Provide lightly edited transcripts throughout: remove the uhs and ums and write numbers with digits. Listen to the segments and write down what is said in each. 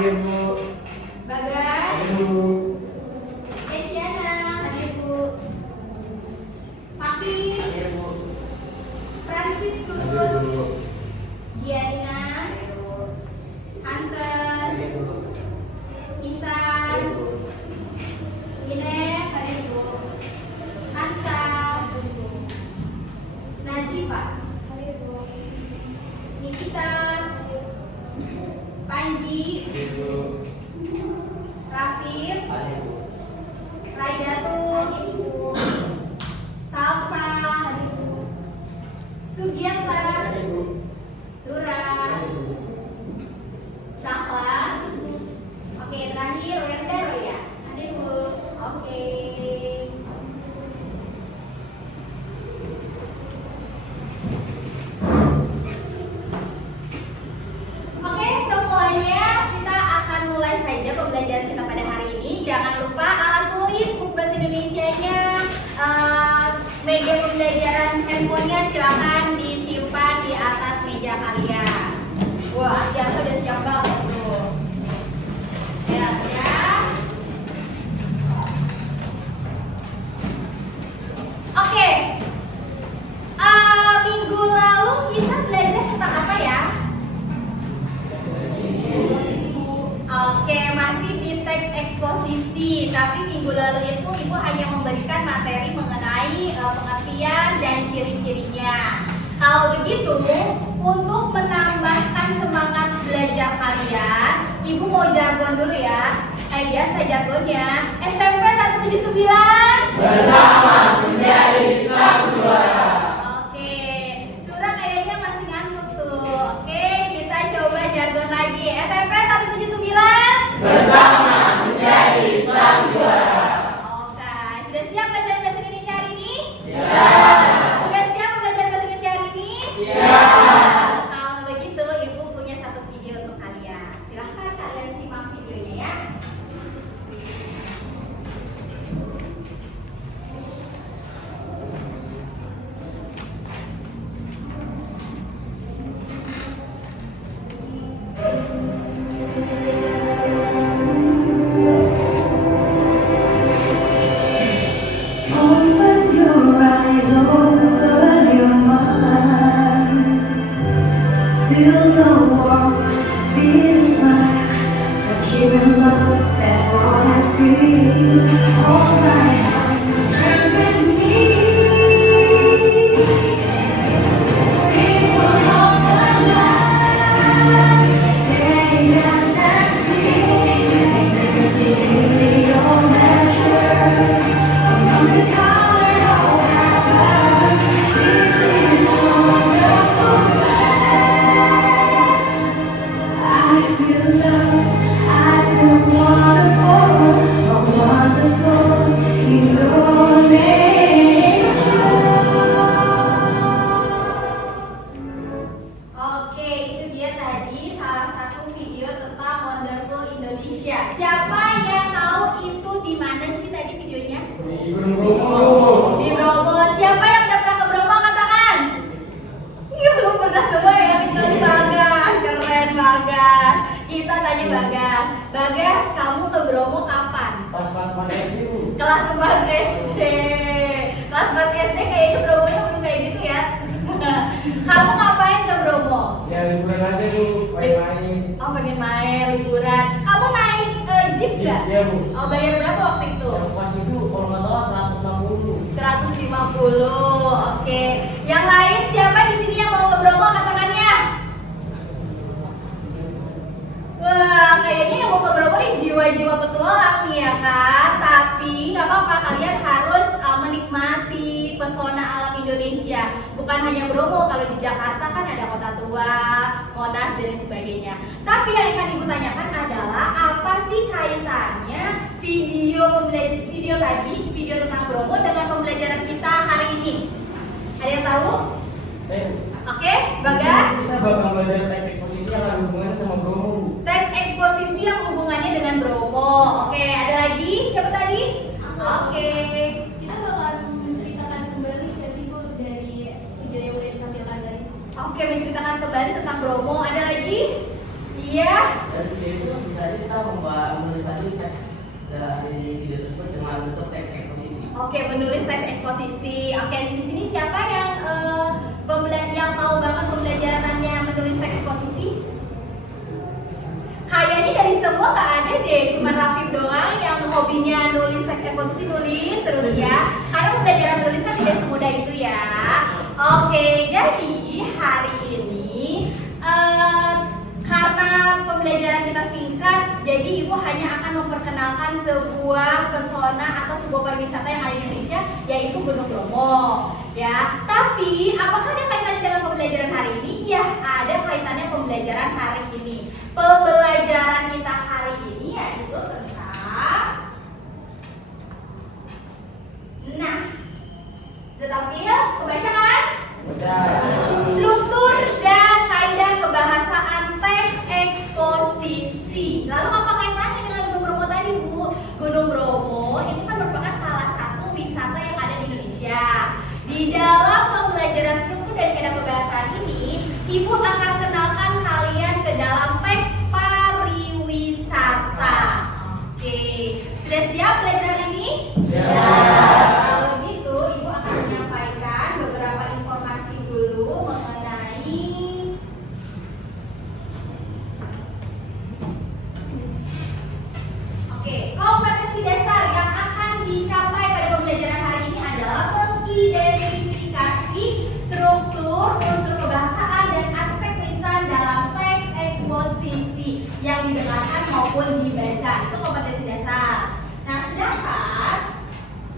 Hadir Bu. Bagas. Hadir Bu. Desiana. Hadir Bu. Fakih. Hadir Bu. Franciscus. Hadir Bu. Diana. Hansen. Hadir Bu. Isan. Hadir Bu. Ines. Hadir Bu. Hansa. Nazifa. Hadir Bu. Nikita. Panji. Hadir Bu. Rafif. Hadir Bu. Raidatul. Salsa. Sugianta. Hadir Bu. Surah. Hadir Bu. Syahla. Oke, terakhir Wenda Roya. Hadir Bu. Oke. Oke, semuanya kita akan mulai saja pembelajaran kita pada hari ini. Jangan lupa alat tulis buku bahasa Indonesianya, media pembelajaran handphonenya silakan disimpan di atas meja kalian. Wah, Ardianto udah siap banget tuh. Ya, ya. Oke. Minggu lalu kita belajar tentang apa ya? Oke, masih di teks eksposisi. Tapi minggu lalu itu Ibu hanya memberikan materi mengenai pengertian dan ciri-cirinya. Kalau begitu, untuk menambahkan semangat belajar kalian, Ibu mau jargon dulu ya. Kayak biasa jargonnya. SMP 179 Bersama menjadi sang juara. Oke, Surah kayaknya masih ngantuk tuh. Oke, kita coba jargon lagi. SMP 179 Bersama menjadi sang juara. Oke, sudah siap belajar bahasa Indonesia hari ini? Siap. Sudah siap belajar bahasa Indonesia hari ini? Siap. Kalau begitu, Ibu punya satu video untuk kalian. Silahkan kalian simak videonya ya. Open your eyes, open your mind. Feel the warmth, see the smile, friendship and love. That's what I feel. Hold my hand, strengthen me. People of the light, they dance and sing. They can see your measure. Among the colors of heaven, this is a wonderful place. I feel loved, I feel wonderful, a wonderful Indonesia. Oke, itu dia tadi salah satu video tentang Wonderful Indonesia. Siapa yang tahu itu di mana sih tadi videonya? Di Bromo. Di Bromo. Siapa yang udah pernah ke Bromo katakan? Iya, belum pernah semua ya, kecuali Bagas. Keren Bagas. Kita tanya Bagas. Bagas, kamu ke Bromo kapan? Pas-pas pada SD Bu. Kelas 4 SD. Kelas 4 SD kayaknya Bromonya belum kayak gitu ya. Kamu ngapain ke Bromo? Ya liburan aja Bu, main-main. Oh, pengen main liburan. Kamu naik jeep nggak? Iya Bu. Oh, bayar berapa waktu itu? Yang pas itu kalau nggak salah 160. 150. Oke. Yang lain siapa di sini yang mau ke Bromo katakannya? Wah, kayaknya yang mau ke Bromo nih jiwa-jiwa petualang nih ya kan. Tapi nggak apa-apa, kalian harus menikmati pesona alam Indonesia. Bukan hanya Bromo, kalau di Jakarta kan ada Kota Tua, Monas dan sebagainya. Tapi yang akan Ibu tanyakan adalah apa sih kaitannya video tadi, video tentang Bromo dengan pembelajaran kita hari ini? Ada yang tahu? Oke, Bagas. Kita bakal belajar teks eksposisi yang ada hubungannya sama Bromo Bu. Teks eksposisi yang hubungannya dengan Bromo. Oke, ada lagi? Siapa tadi? Oke. Kita bakalan menceritakan kembali ke sih Bu dari video yang udah ditampilkan tadi. Oke, menceritakan kembali tentang Bromo. Ada lagi? Iya. Dan dia itu bisa aja deh, cuma Rafif doang yang hobinya nulis teks eksposisi nulis terus ya. Karena pembelajaran menulis kan tidak semudah itu ya. Oke, jadi hari ini karena pembelajaran kita singkat, jadi Ibu hanya akan memperkenalkan sebuah pesona atau sebuah pariwisata yang ada di Indonesia, yaitu Gunung Bromo. Ya, tapi apakah ada kaitannya dengan pembelajaran hari ini? Ya, ada kaitannya pembelajaran hari ini. Pembelajaran kita hari ini yaitu tentang, nah, sudah tampil? Kebaca kan? Struktur dan kaidah kebahasaan teks eksposisi. Lalu apa kaitannya dengan Gunung Bromo tadi, Bu? Gunung Bromo itu kan merupakan salah satu wisata yang ada di Indonesia. Di dalam pembelajaran struktur dan kaidah kebahasaan ini, Ibu akan kenalkan kalian ke dalam teks pariwisata. Oke, sudah siap belajar ini? Ya. Kalau gitu, Ibu akan menyampaikan beberapa informasi dulu mengenai kompetensi dasar yang akan dicapai pada pembelajaran hari ini adalah mengidentifikasi struktur, unsur kebahasaan, dan aspek lisan dalam teks eksposisi yang didengarkan maupun dibaca. Itu kompetensi dasar. Nah, sedangkan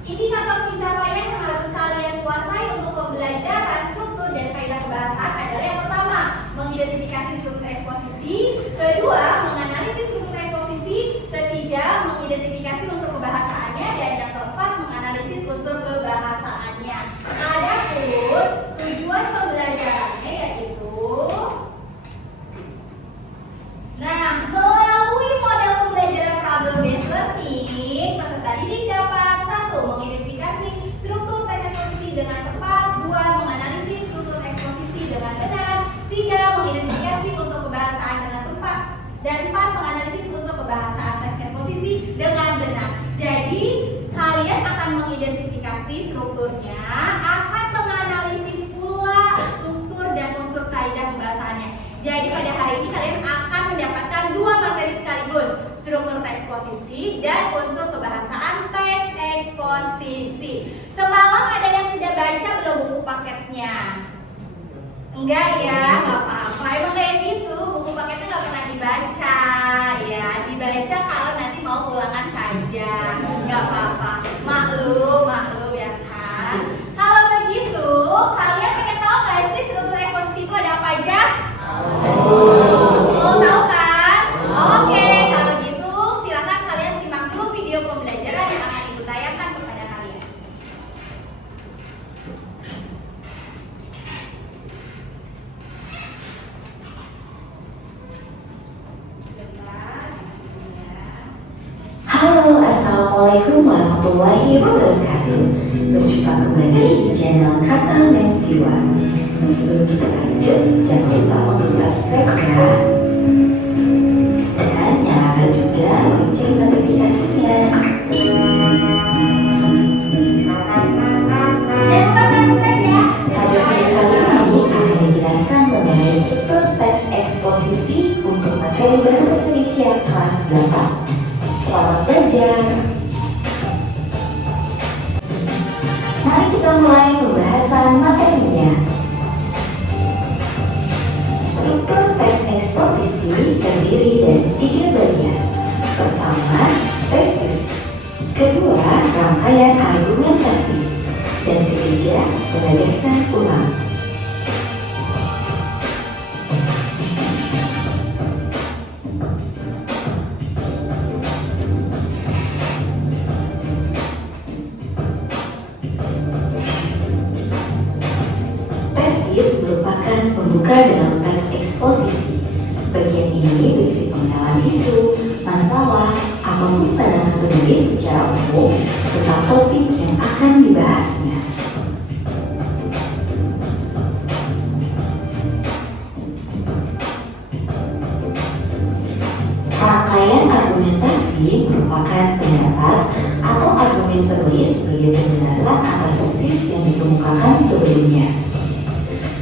indikator pencapaian yang harus kalian kuasai untuk pembelajaran struktur dan kaidah kebahasaan adalah yang pertama, mengidentifikasi struktur eksposisi, kedua, menganalisis struktur eksposisi, ketiga, mengidentifikasi unsur kebahasaannya, dan yang keempat, menganalisis unsur kebahasaannya. Adapun tujuan pembelajarannya yaitu, nah, melalui model pembelajaran problem based learning, peserta didik dapat 1. Mengidentifikasi struktur teks eksposisi dengan tepat, 2. Menganalisis struktur eksposisi dengan benar, 3. Mengidentifikasi unsur kebahasaan dengan tepat, dan 4. Menganalisis unsur kebahasaan teks eksposisi dengan benar. Jadi kalian akan mengidentifikasi strukturnya, akan menganalisis pula struktur dan unsur kaidah kebahasaannya. Jadi pada hari ini kalian akan mendapatkan 2 materi sekaligus, struktur teks eksposisi dan unsur kebahasaan teks eksposisi. Semalam ada yang sudah baca belum buku paketnya? Enggak ya, nggak apa-apa. Emang kayak gitu, buku paketnya nggak pernah dibaca ya. Dibaca kalau nanti mau ulangan saja, nggak apa-apa. Maklum ya kan. Kalau begitu, kalian pengen tahu nggak sih struktur eksposisi itu ada apa aja? Mau tahu kan? Oke, kalau gitu silakan kalian simak dulu video pembelajaran yang akan Ibu tayangkan kepada kalian. Halo, assalamualaikum warahmatullahi wabarakatuh. Berjumpa kembali di channel Kata Mensiwa. Sebelum kita lanjut, jangan lupa untuk subscribe ya, dan nyalakan juga lonceng notifikasinya. Jangan lupa subscribe ya. Pada video kali ini akan dijelaskan mengenai struktur teks eksposisi untuk materi bahasa Indonesia kelas 8. Selamat belajar. Mari kita mulai pembahasan materinya. Struktur teks eksposisi terdiri dari 3 bagian. Pertama, tesis. Kedua, rangkaian argumentasi. Dan ketiga, penjelasan ulang. Tesis merupakan pembuka dalam teks eksposisi. Bagian ini berisi pengenalan isu, masalah, ataupun pandangan penulis secara umum tentang topik yang akan dibahasnya. Rangkaian argumentasi merupakan pendapat atau argumen penulis sebagai penjelasan atas tesis yang dikemukakan sebelumnya.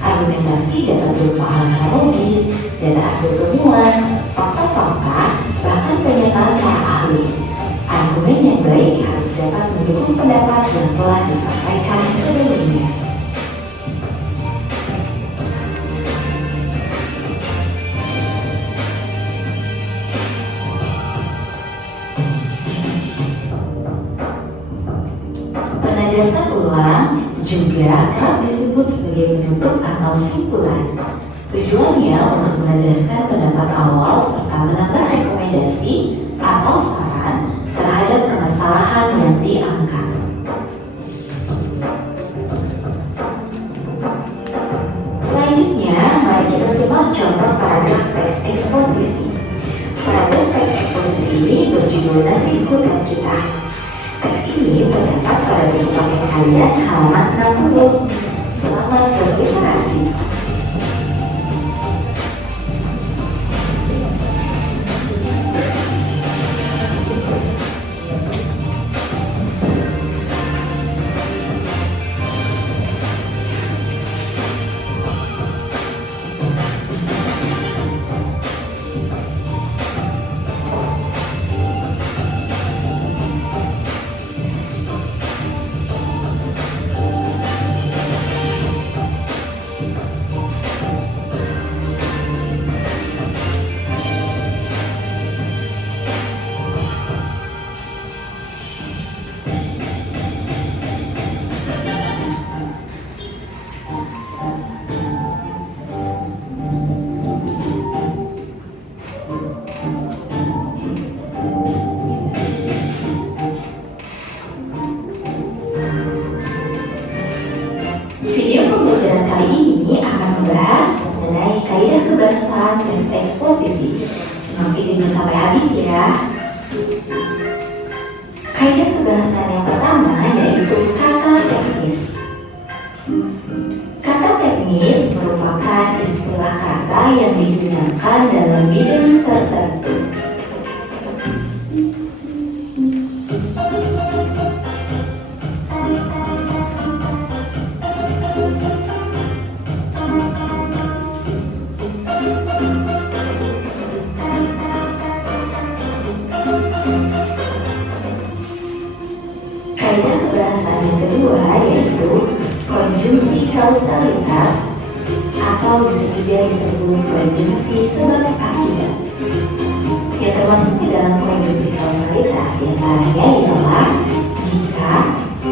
Argumentasi dapat berupa alasan logis, data hasil temuan, fakta-fakta, bahkan pernyataan para dapat mendukung pendapat yang telah disampaikan sebelumnya. Penegasan ulang juga kerap disebut sebagai penutup atau simpulan. Tujuannya untuk menegaskan pendapat awal serta menambah rekomendasi atau saran terhadap permasalahan yang diangkat. Selanjutnya, mari kita simak contoh paragraf teks eksposisi. Paragraf teks eksposisi ini berjudul Nasi Ikutan Kita. Teks ini terdapat pada buku paket kalian halaman 60. Selamat berliterasi. Video pembelajaran kali ini akan membahas mengenai kaidah kebahasaan teks eksposisi. Simak videonya sampai habis ya. Kaidah kebahasaan yang pertama yaitu kata teknis. Kata teknis merupakan istilah kata yang digunakan dalam bidang tertentu. Kaidah kebahasaan yang kedua yaitu konjungsi kausalitas atau bisa juga disebut konjungsi sebab akibat. Yang termasuk di dalam konjungsi kausalitas diantaranya ialah jika,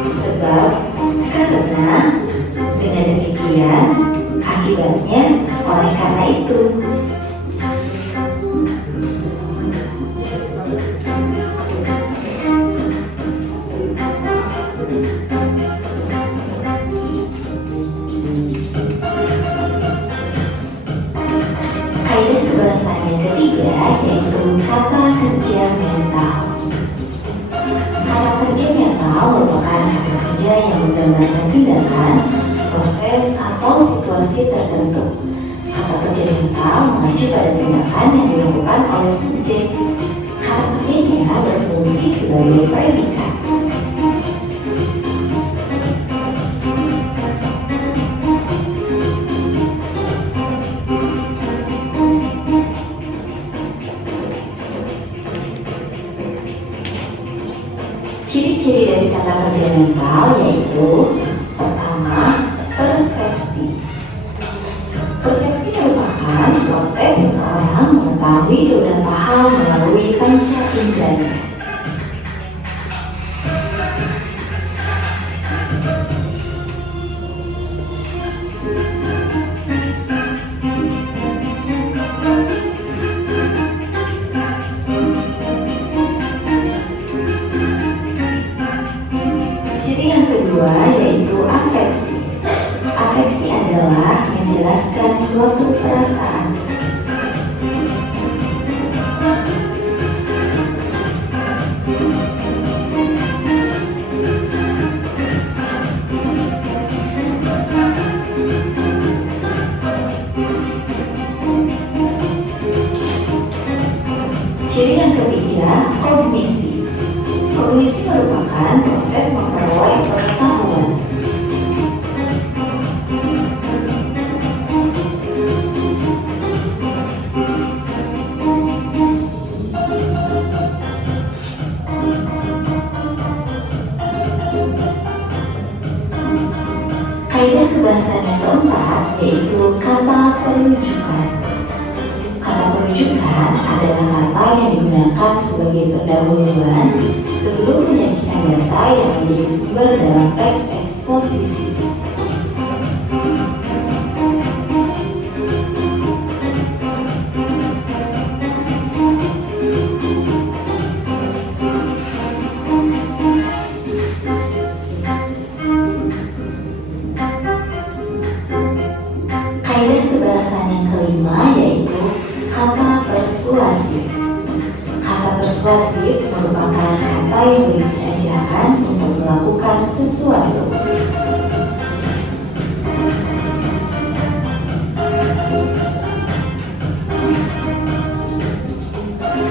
sebab, karena, dengan demikian, akibatnya, oleh karena itu. Kaidah kebahasaan yang ketiga yaitu kata kerja mental. Kata kerja mental merupakan kata kerja yang menggambarkan tindakan, proses, atau situasi tertentu. Kata kerja mental mengacu pada tindakan yang dilakukan oleh subjek. Kata kerjanya berfungsi sebagai predikat. Ciri-ciri dari kata kerja mental yaitu pertama, persepsi. Persepsi merupakan proses seseorang mengetahui beberapa hal melalui panca indera. Ciri yang kedua yaitu afeksi. Afeksi adalah menjelaskan suatu perasaan. Ciri yang ketiga, kognisi. Kognisi merupakan proses memperoleh pengetahuan. sebagai pendahuluan sebelum menyajikan data yang menjadi sumber dalam teks eksposisi. Kaidah kebahasaan yang kelima yaitu kata persuasif. Kata persuasif merupakan kata yang berisi ajakan untuk melakukan sesuatu.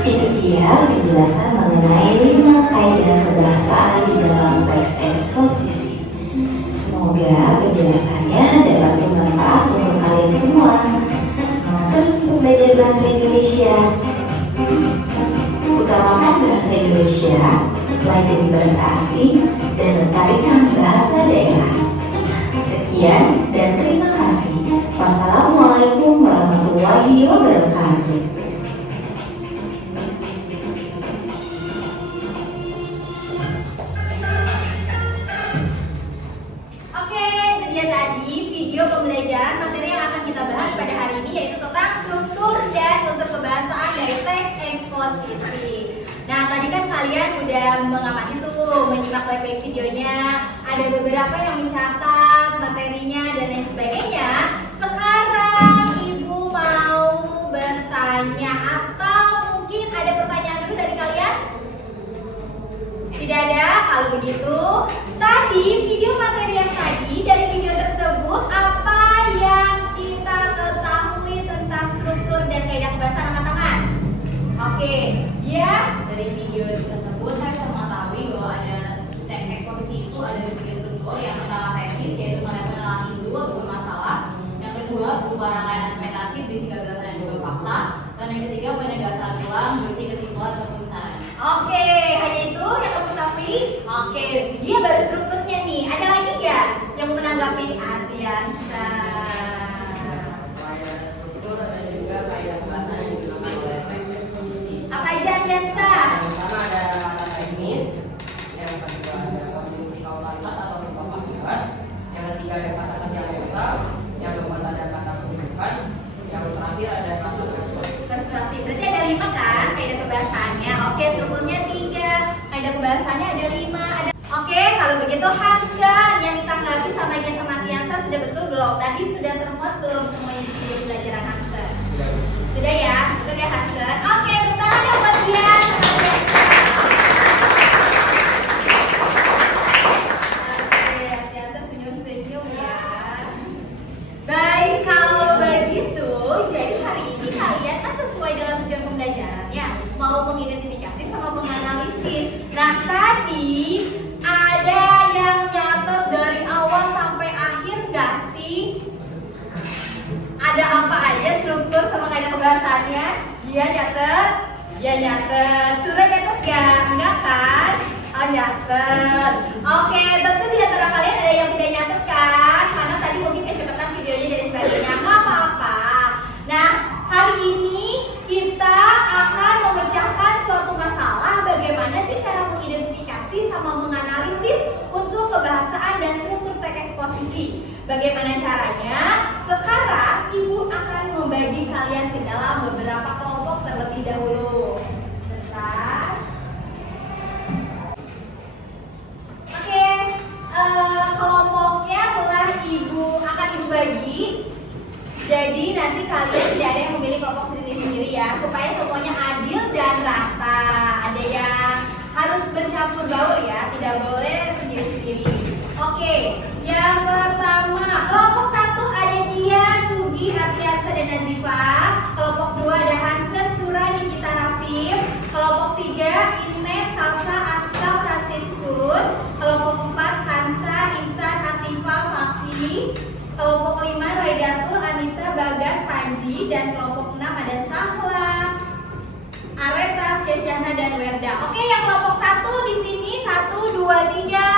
Itu dia penjelasan mengenai 5 kaidah kebahasaan di dalam teks eksposisi. Semoga penjelasannya dapat bermanfaat untuk kalian semua. Semangat terus untuk belajar bahasa Indonesia. Utamakan bahasa Indonesia, pelajari bahasa asing, dan lestarikan bahasa daerah. Sekian dan terima kasih. Wassalamualaikum warahmatullahi wabarakatuh. Oke, itu dia tadi video pembelajaran materi yang akan kita bahas pada hari ini, yaitu tentang struktur dan unsur kebahasaan dari teks eksposisi. Nah, tadi kan kalian udah mengamati tuh, menyimak baik-baik videonya, ada beberapa yang mencatat materinya dan lain sebagainya. Sekarang Ibu mau bertanya, atau mungkin ada pertanyaan dulu dari kalian? Tidak ada? Kalau begitu, tadi video materi yang tadi, dari video tersebut apa yang kita ketahui tentang struktur dan kaidah kebahasaan? Angkat tangan. Oke, ya. Dari video tersebut saya bisa mengetahui bahwa ada teks eksposisi itu ada 3 struktur. Yang pertama teknis, yaitu mengenai isu ataupun masalah. Yang kedua berupa rangkaian argumentasi berisi gagasan dan juga fakta. Dan yang ketiga penegasan ulang berisi kesimpulan ataupun saran. Oke, hanya itu yang kamu ketahui. Oke, dia baru strukturnya nih. Ada lagi nggak yang mau menanggapi Ardiansa? Selain struktur ada juga kaidah kebahasaan yang digunakan oleh teks eksposisi. Apa aja Ardiansa? Yang pertama ada kata teknis, yang kedua ada konjungsi kausalitas atau sebab akibat, yang ketiga ada kata kerja mental, yang keempat ada kata penunjukan, yang terakhir ada kata persuasi. Persuasi. Berarti ada 5 kan kaidah kebahasaannya. Oke, strukturnya 3, kaidah kebahasaannya ada 5. Oke, kalau begitu Hansen yang ditanggapi sama Gia sama Ardiansa sudah betul belum? Tadi sudah termuat belum semuanya di video pelajaran Hansen? Sudah ya? Betul ya Hansen? Oke, tepuk tangan ya buat dia. Oke, Ardiansa senyum-senyum ya. Baik, kalau begitu, jadi hari ini kalian kan sesuai dengan tujuan pembelajarannya, mau mengidentifikasi sama menganalisis. Nah, tadi ada yang nyatet dari awal sampai akhir nggak sih? Ada apa aja struktur sama kaidah pembahasannya? Dia nyatet? Dia nyatet. Surah nyatet nggak? Enggak kan? Oh, nyatet. Oke, tentu di antara kalian ada yang tidak nyatet kan? Karena tadi mungkin kecepatan videonya dan sebagainya. Nggak apa-apa. Nah, hari ini kita akan memecahkan suatu masalah. Bagaimana sih cara mengidentifikasi sama menganalisis unsur kebahasaan dan struktur teks eksposisi? Bagaimana caranya? Sekarang Ibu akan membagi kalian ke dalam beberapa kelompok terlebih dahulu. Sebentar. Oke, kelompoknya telah akan Ibu bagi. Jadi nanti kalian tidak ada yang memilih kelompok sendiri-sendiri ya, supaya semuanya adil dan rata. Ada yang harus bercampur baur ya, tidak boleh sendiri-sendiri. Oke, yang pertama kelompok 1 ada Tia, Sugi, Ardiansa, dan Nazifa. Kelompok 2 ada Hansen, Sura, Nikita, Rafif. Kelompok 3 Ines, Salsa, Aska, Franciscus. Kelompok 4 Kansa, Ihsan, Atifa, Fakih. Kelompok 5 Raidatul, Anissa, Bagas, Panji. Dan kelompok 6 ada Syahla, Areta, Kesyahna, dan Werda. Oke, yang kelompok 1 di sini 1, 2, 3,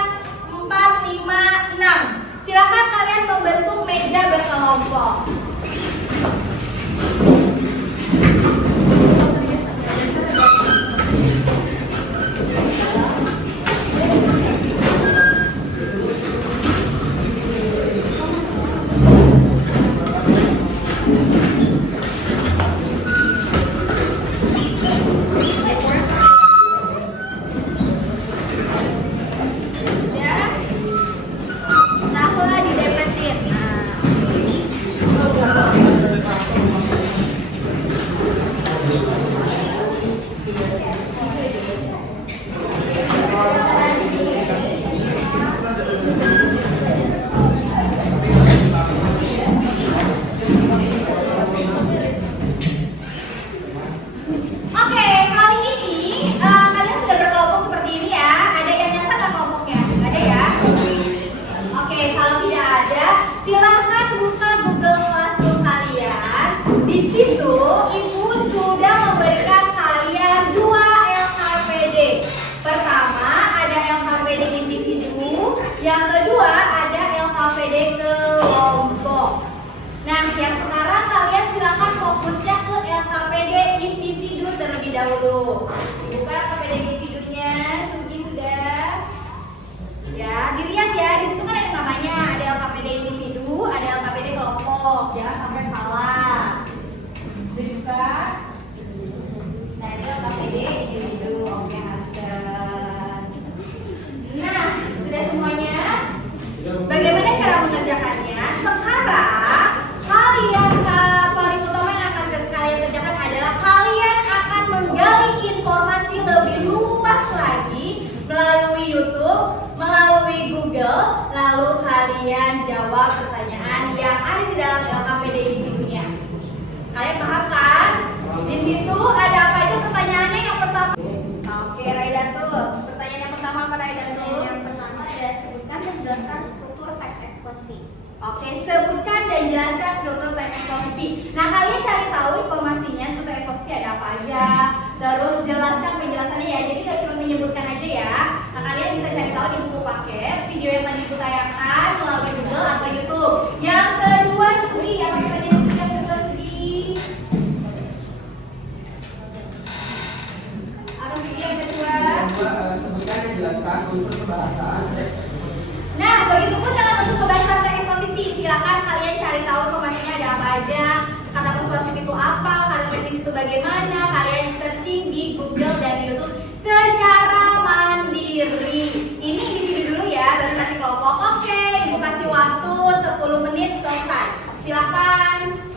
4, 5, 6. Silakan kalian membentuk meja berkelompok. dahulu. Dibuka KPD individunya, Sugi sudah. Ya, dilihat ya, di situ kan ada namanya, ada LKPD individu, ada LKPD kelompok. Jangan sampai salah. Dibuka. Nah, itu LKPD individu. Oke, Hasan. Nah, sudah semuanya? Bagaimana cara mengerjakannya? Sekarang kalian paling utama yang akan kalian kerjakan adalah kalian akan menggali informasi lebih luas lagi melalui YouTube, melalui Google, lalu kalian jawab pertanyaan yang ada di dalam LKPD individunya. Kalian paham kan? Di situ ada apa aja pertanyaannya? Yang pertama. Oke, Raidatul. Pertanyaan yang pertama apa, Raidatul? Yang pertama ada sebutkan dan jelaskan struktur teks eksposisi. Oke, sebutkan dan jelaskan struktur teks eksposisi. Nah, kalian cari tahu informasinya struktur eksposisi ada apa aja. Terus jelaskan penjelasannya ya. Jadi nggak cuma menyebutkan aja ya. Nah, kalian bisa cari tahu di buku paket, video yang tadi ditayangkan melalui Google atau YouTube. Yang kedua, Sudi, apa pertanyaan Sudi yang kedua, Sudi? Apa Sudi yang kedua? Sebutkan dan jelaskan unsur pembahasan. Nah, begitupun dengan unsur pembahasan teks eksposisi. Silakan kalian cari tahu informasinya ada apa aja. Kata persuasif itu apa? Kata teknis itu bagaimana? Kalian searching di Google dan di YouTube secara mandiri. Ini individu dulu ya, baru nanti kelompok. Oke, ibu kasih waktu 10 menit selesai. Silakan.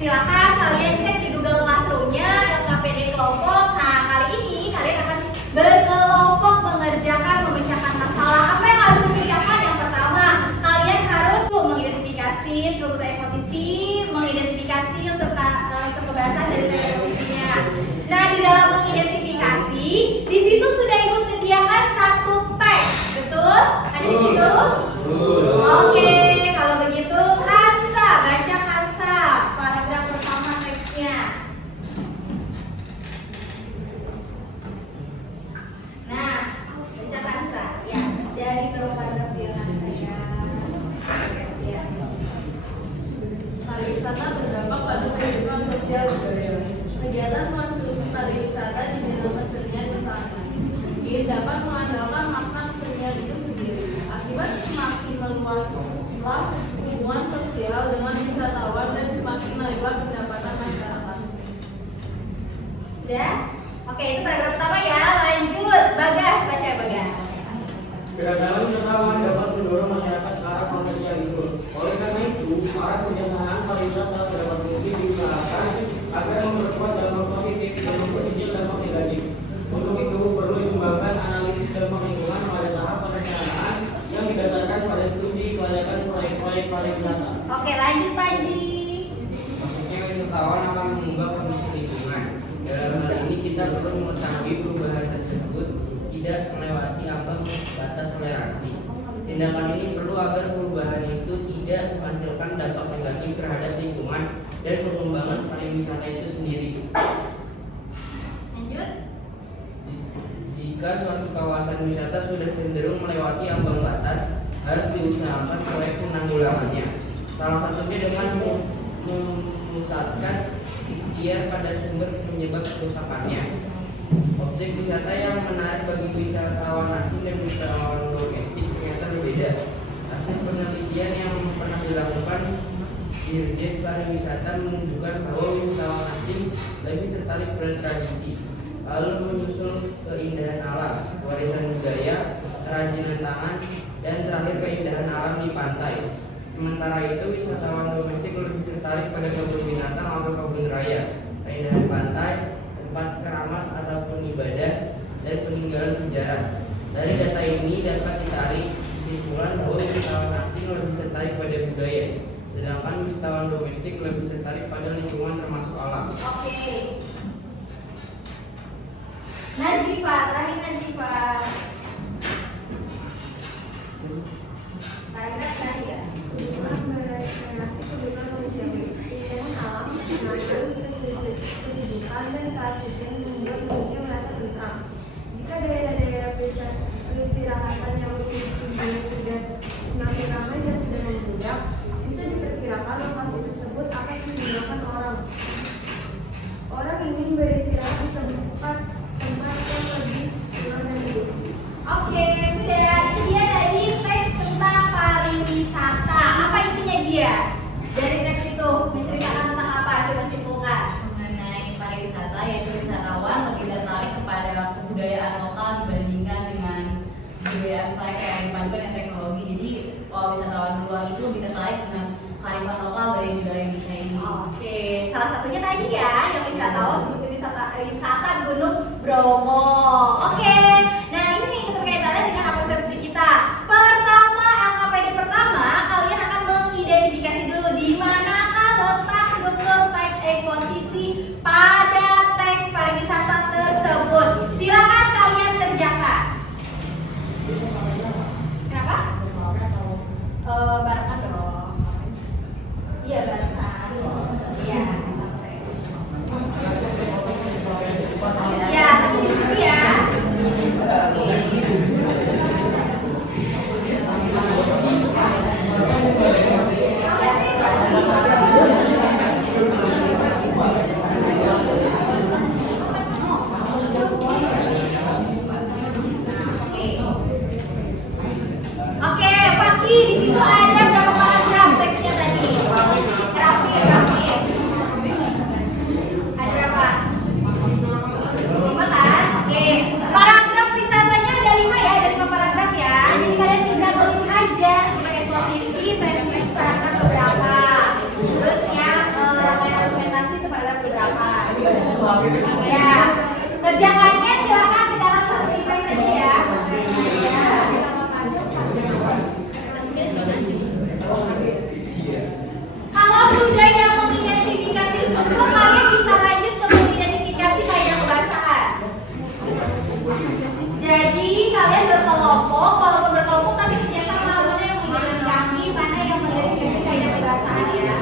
Silakan kalian cek di Google Classroom-nya LKPD kelompok. Nah, kali ini kalian akan berkelompok mengerjakan memecahkan masalah. Apa yang harus dipecahkan? Yang pertama, kalian harus mengidentifikasi struktur eksposisi, mengidentifikasi unsur kebahasan dari teks eksposisinya. Nah, di dalam mengidentifikasi, di situ sudah Ibu sediakan satu teks, betul? Ada di situ? Oke, kalau begitu Kansa, baca Kansa, paragraf pertama teksnya. Nah, baca Kansa, ya, dari berapa paragraf ya Kansa ya? Ya. Pariwisata berdampak pada kehidupan sosial budaya. Kegiatan konstruksi pariwisata di bidang kesenian misalnya dapat mengandalkan makna kesenian itu sendiri. Akibat semakin meluaslah hubungan sosial dengan wisatawan dan semakin melibat pendapatan masyarakat. Sudah? Oke, itu paragraf pertama ya. Lanjut, Bagas, baca Bagas. Keragaman wisatawan dapat mendorong masyarakat ke arah komersialisme. Oleh karena itu, para perencanaan pariwisata dapat mungkin diusahakan agar memperkuat dampak positif dan memperkecil dampak negatif. Untuk itu perlu dikembangkan analisis dampak lingkungan pada tahap perencanaan yang didasarkan pada studi kelayakan proyek-proyek pariwisata. Oke, lanjut Panji. Maksudnya wisatawan akan mengubah kondisi lingkungan. Dalam hal ini kita perlu mengetahui perubahan tersebut tidak melewati ambang batas toleransi. Tindakan ini perlu agar perubahan itu tidak menghasilkan dampak negatif terhadap lingkungan dan pengembangan pariwisata itu sendiri. Lanjut. Jika suatu kawasan wisata sudah cenderung melewati ambang batas, harus diusahakan proyek penanggulangannya. Salah satunya dengan memusatkan ikhtiar pada sumber penyebab kerusakannya. Objek wisata yang menarik bagi wisatawan asing dan wisatawan domestik ternyata berbeda. Hasil penelitian yang pernah dilakukan Dirjen Pariwisata menunjukkan bahwa wisatawan asing lebih tertarik pada tradisi, lalu menyusul keindahan alam, warisan budaya, kerajinan tangan, dan terakhir keindahan alam di pantai. Sementara itu wisatawan domestik lebih tertarik pada kebun binatang atau kebun raya, keindahan pantai, tempat keramat ataupun ibadah, dan peninggalan sejarah. Dari data ini dapat ditarik kesimpulan bahwa wisatawan asing lebih tertarik pada budaya, sedangkan wisatawan domestik lebih tertarik pada lingkungan termasuk alam. Oke. Nazifa, terakhir Nazifa. Paragraf terakhir. Lingkungan berrelasi kebutuhan manusia, keindahan alam, kesenangan, pendidikan, dan keaslian membuat manusia merasa tentram. Jika daerah-daerah peristirahatan yang memiliki budaya sudah semakin ramai dan sudah membludak, bisa diperkirakan lokasi tersebut akan digunakan orang. Orang ingin beristirahat di tempat yang lebih tenang dan hidup. Oke, sudah. Itu dia tadi teks tentang pariwisata. Apa isinya dia? Dari teks itu menceritakan tentang apa? Coba simpulkan. Mengenai pariwisata, yaitu wisatawan lebih tertarik kepada kebudayaan lokal dibandingkan dengan budaya misalnya kayak dipadukan dengan teknologi. Jadi wisatawan luar itu lebih tertarik dengan kearifan lokal dari budaya Indonesia ini. Oke, salah satunya tadi ya yang wisata Gunung Bromo. Oke, nah ini nih keterkaitannya dengan persepsi kita. Pertama, LKPD pertama, kalian akan mengidentifikasi dulu di manakah letak struktur teks eksposisi pada teks pariwisata tersebut. Silakan kalian kerjakan. Kenapa? Barengan dong. Iya, barengan. Iya. Ya, tapi diskusi ya. Ya, kerjakannya silakan ke dalam satu device saja ya. Kalau sudah yang mengidentifikasi struktur, kalian bisa lanjut ke mengidentifikasi kaidah kebahasaan. Jadi kalian berkelompok, walaupun berkelompok tapi ternyata mana yang mengidentifikasi, mana yang mengidentifikasi kaidah kebahasaan ya.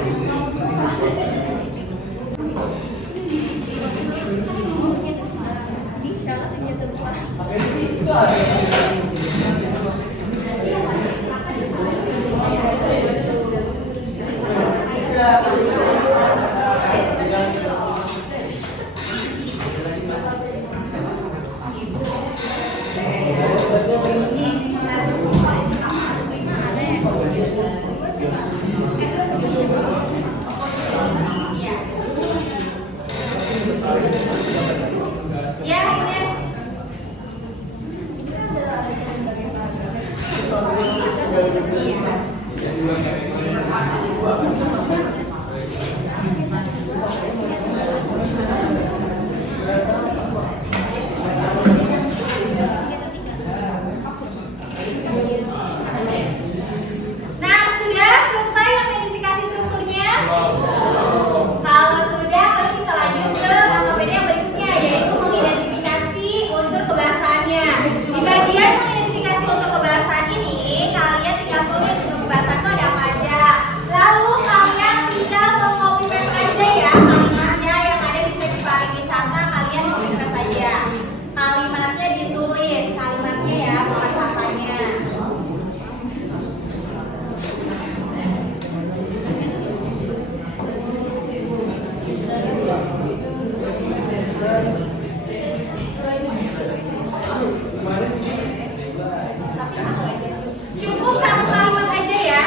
Ya, Ines. Nah, sudah selesai mengidentifikasi strukturnya? Kalau sudah, kalian bisa lanjut ke AKPD yang berikutnya, yaitu mengidentifikasi unsur kebahasaannya. Di bagian mengidentifikasi unsur kebahasaan ini, kalian tinggal tulis unsur kebahasaan itu ada apa aja. Lalu kalian tinggal meng-copy paste aja ya kalimatnya yang ada di teks pariwisata, kalian copy paste aja. Kalimatnya ditulis, kalimatnya ya, bukan katanya. Cukup satu kalimat aja ya.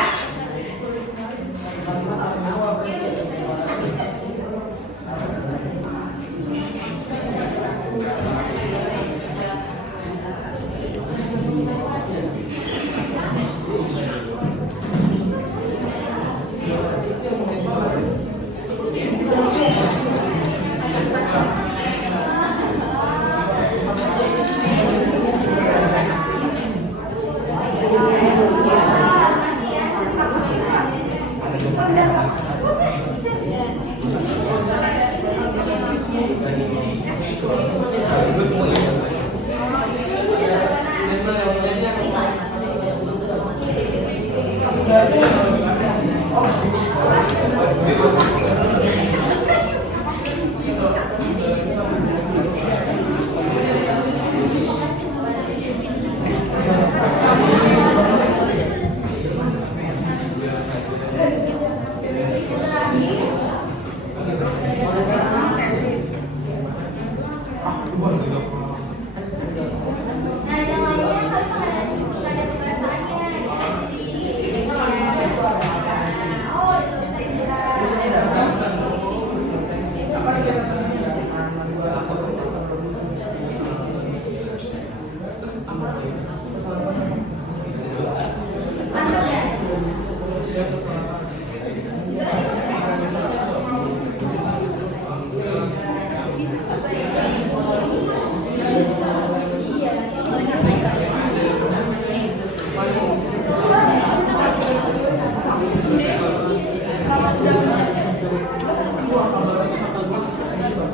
Nah, yang lainnya kalian ada di buku ada kebahasaannya ya. Jadi oh, selesai Mantap ya.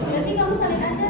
Berarti kamu saling ada.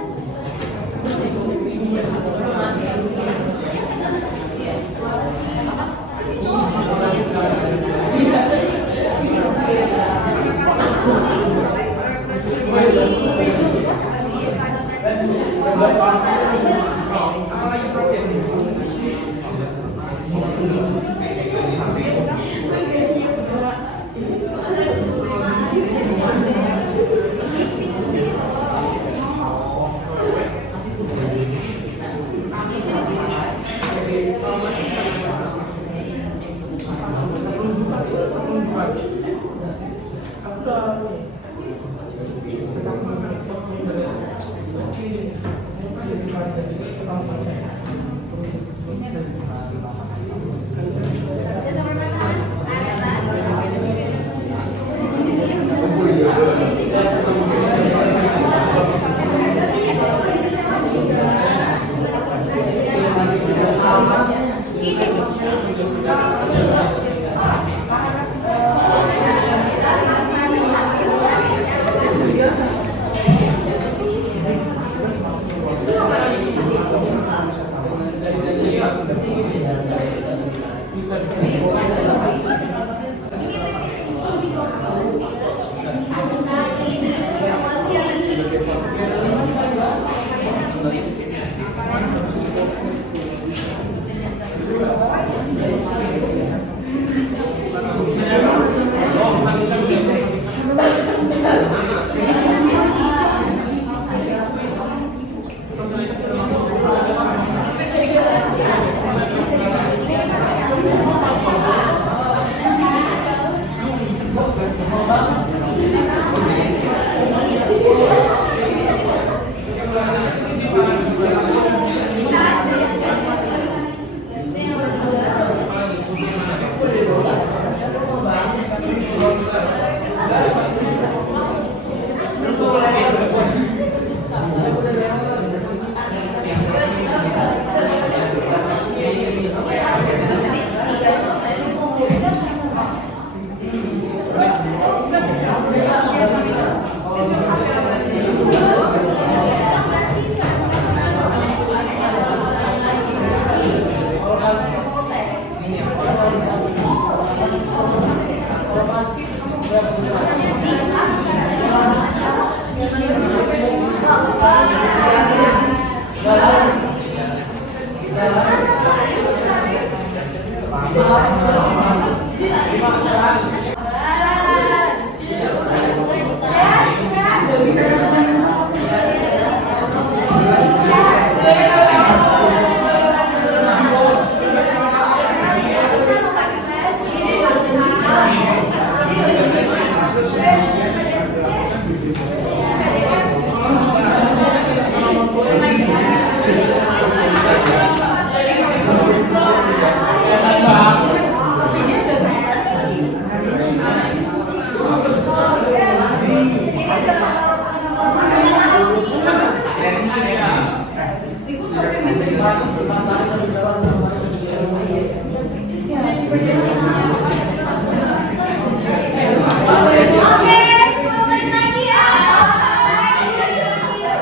Oke, 10 menit lagi ya.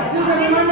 10 menit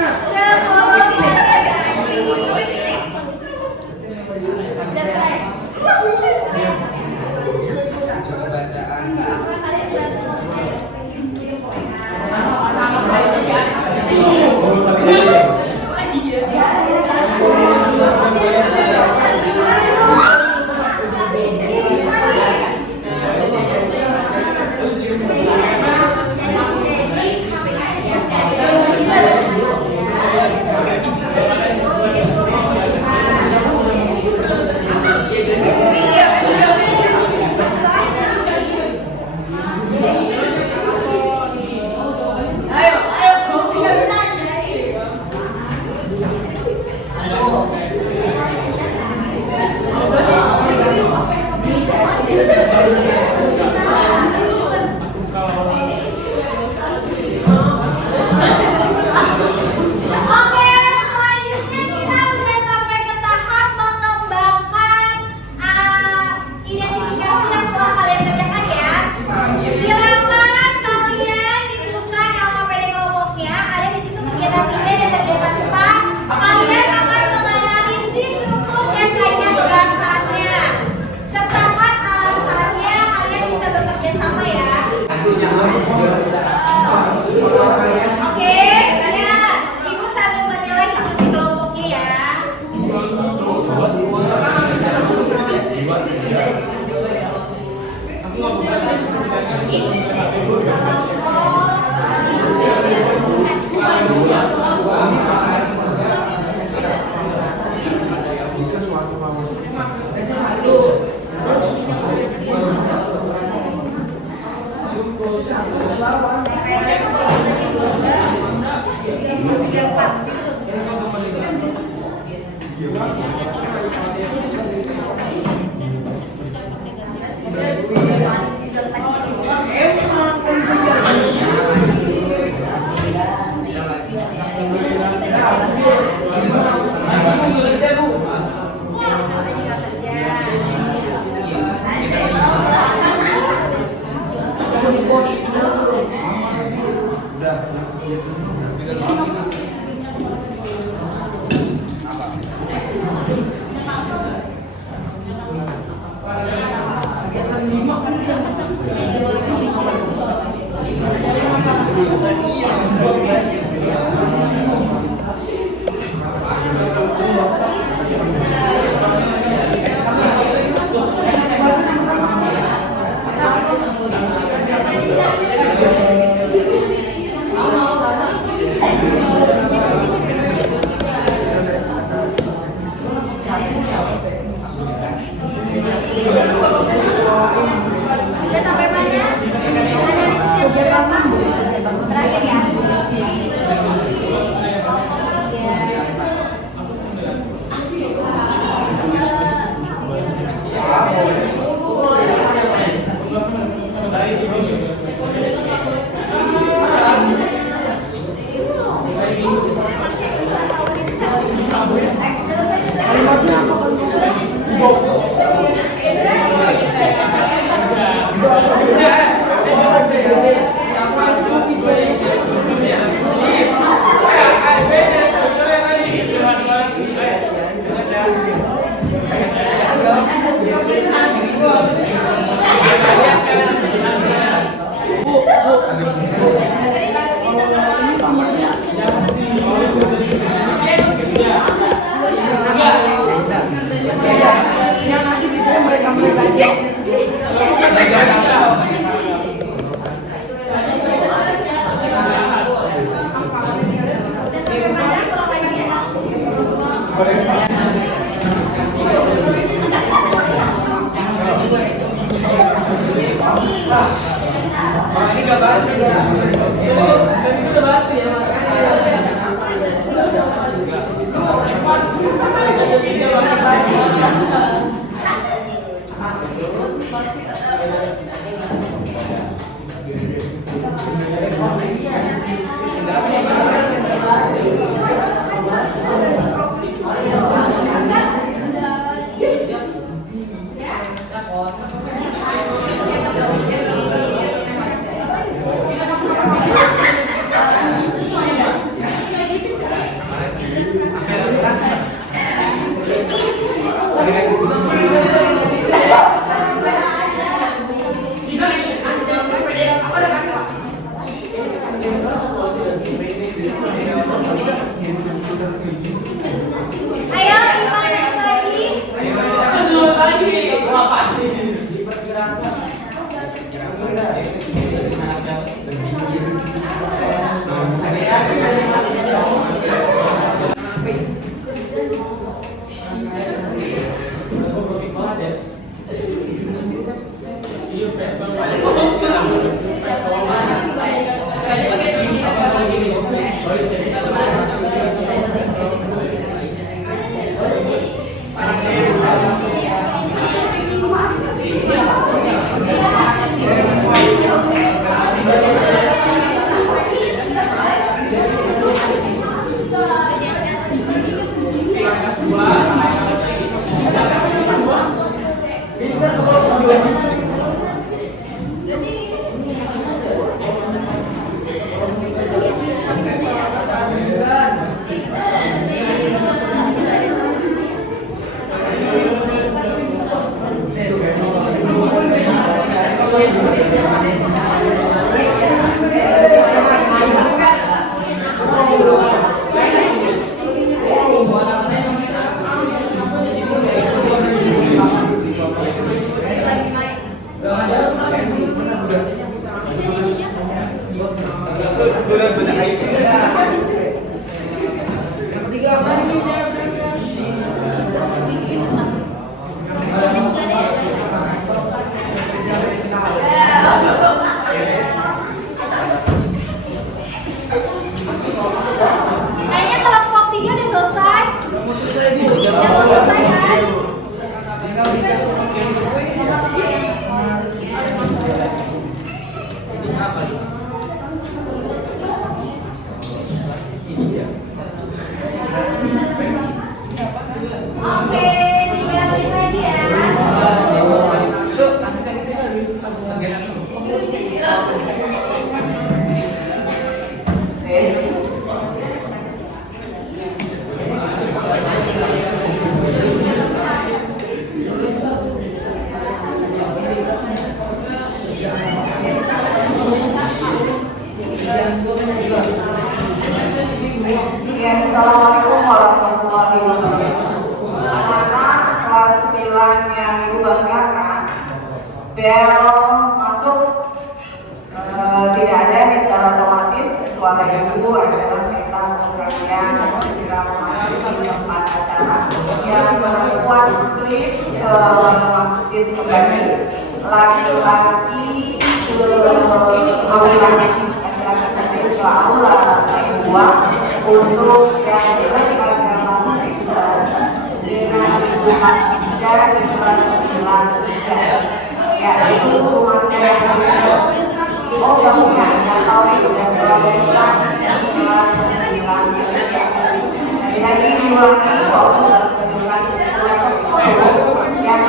Oke, selanjutnya kita udah sampai ke tahap mengembangkan identifikasi yang telah kalian kerjakan ya. Silakan kalian dibuka LKPD kelompoknya. Ada di situ kegiatan 3 dan kegiatan 4. Kalian akan menganalisis struktur dan kaidah bahasannya. Sertakan alasannya. Kalian bisa bekerja sama ya. Oke, ya. Ibu sambil menilai diskusi kelompoknya ya. Udah sampai mana? Analisis yang berapa? Terakhir ya. Kayaknya kelompok 3 udah selesai. Udah mau selesai kan? Oke, tinggal balik lagi ya. Ya, Assalamualaikum warahmatullahi wabarakatuh. Anak-anak kelas 9 yang ibu banggakan, bel masuk tidak ada secara otomatis. Suara ibu adalah kita kalian segera memasuki tempat acara. Yang perempuan muslim masjid kembali, laki-laki ke aula kedua untuk yang beragama Kristen dengan hubungan dan keterampilan yaitu rumah oh bangunan atau yang beragama lagi diulangi bahwa yang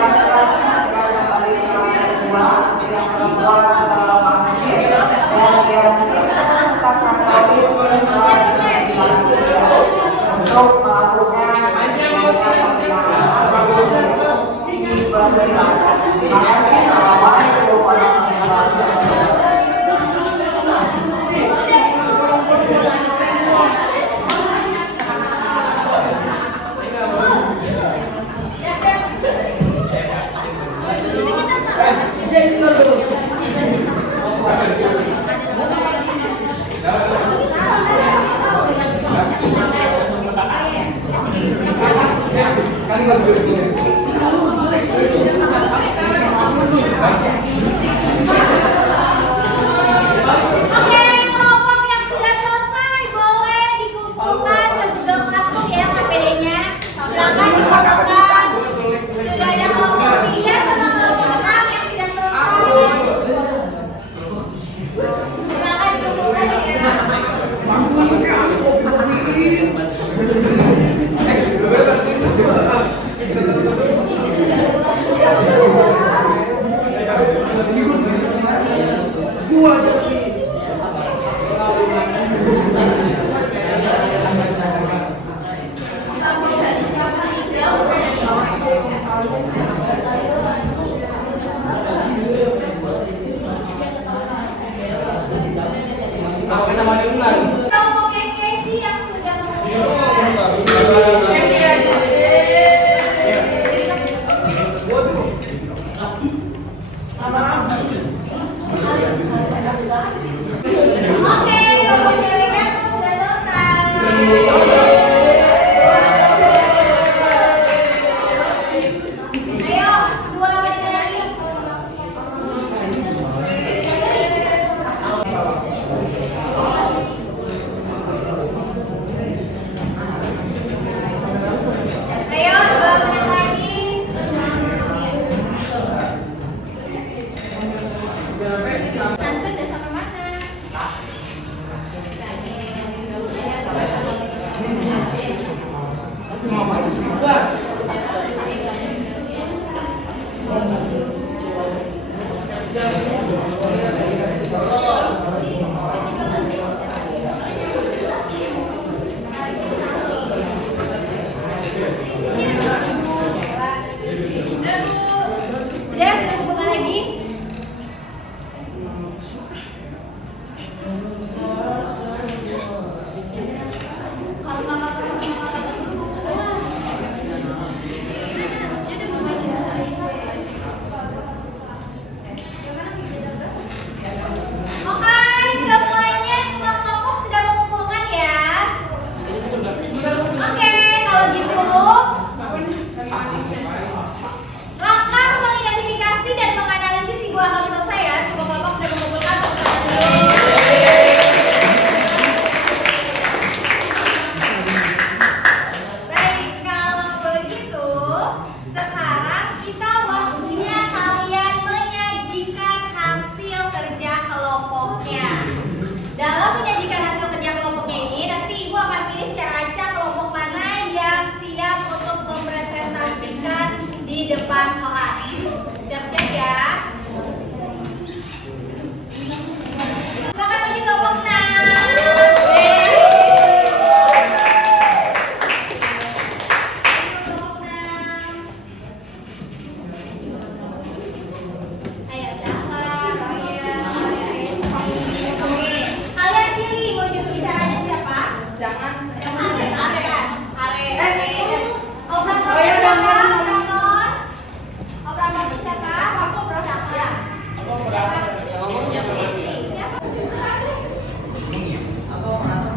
untuk Oke, kelompok yang sudah selesai boleh dikumpulkan ke Google Classroom ya KPD-nya. Silakan dikumpulkan. Sudah ada kelompok 3 sama kelompok 6 yang sudah selesai. Silakan dikumpulkan ya. Kelompok KKC yang sudah Oke, kelompok jaringan sudah selesai. Ayo, 2 menit lagi. Ayo, 2 menit lagi. Nanti udah sampai mana?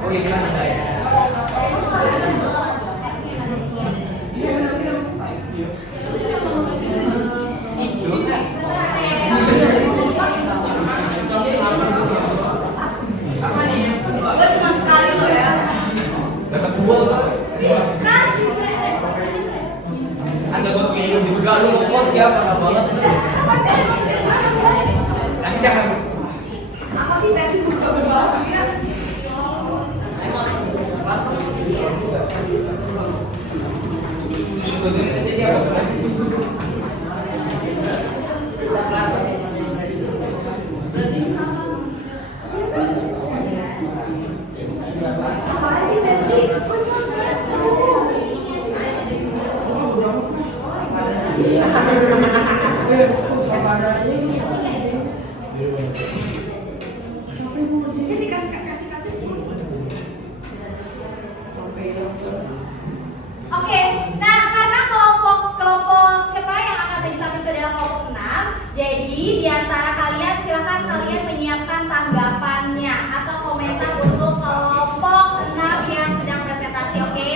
Oh iya gimana Mbak ya? Gue cuma sekali loh ya. Dapat 2 Kak. Ada gue kirim juga lu mau post ya parah banget lu. Nanti jangan. Apa sih Pepi buka berbalas dia? Oke, nah karena kelompok siapa yang akan menjadi satu itu adalah kelompok 6. Jadi di antara kalian silakan kalian menyiapkan tanggapannya atau komentar untuk kelompok 6 yang sedang presentasi, oke?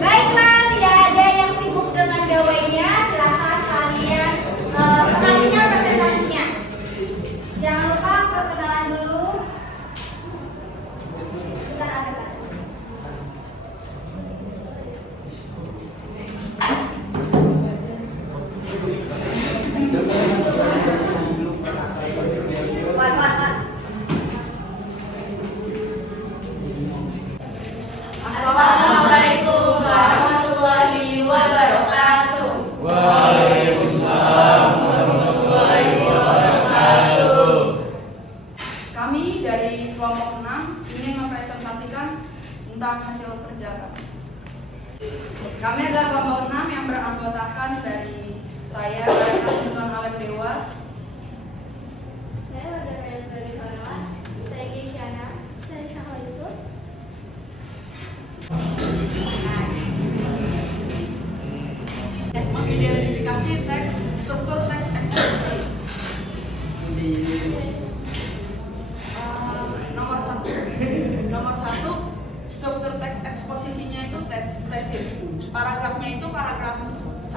Baiklah, tidak ada yang sibuk dengan gawainya, silakan kalian perhatikan presentasinya. Jangan lupa perkenalan dulu. Bentar, ada. Assalamualaikum warahmatullahi wabarakatuh. Waalaikumsalam warahmatullahi wabarakatuh. Kami dari kelompok 6 ingin mempresentasikan tentang hasil kerja kami. Kami adalah kelompok 6 yang beranggotakan dari saya, Tuan Alem Dewa, Saya Wadara Yasari Farala, saya Kisyana, saya Syahla Yusuf. mengidentifikasi teks, struktur teks eksposisi. Nomor satu, struktur teks eksposisinya itu tesis. Paragrafnya itu paragraf 1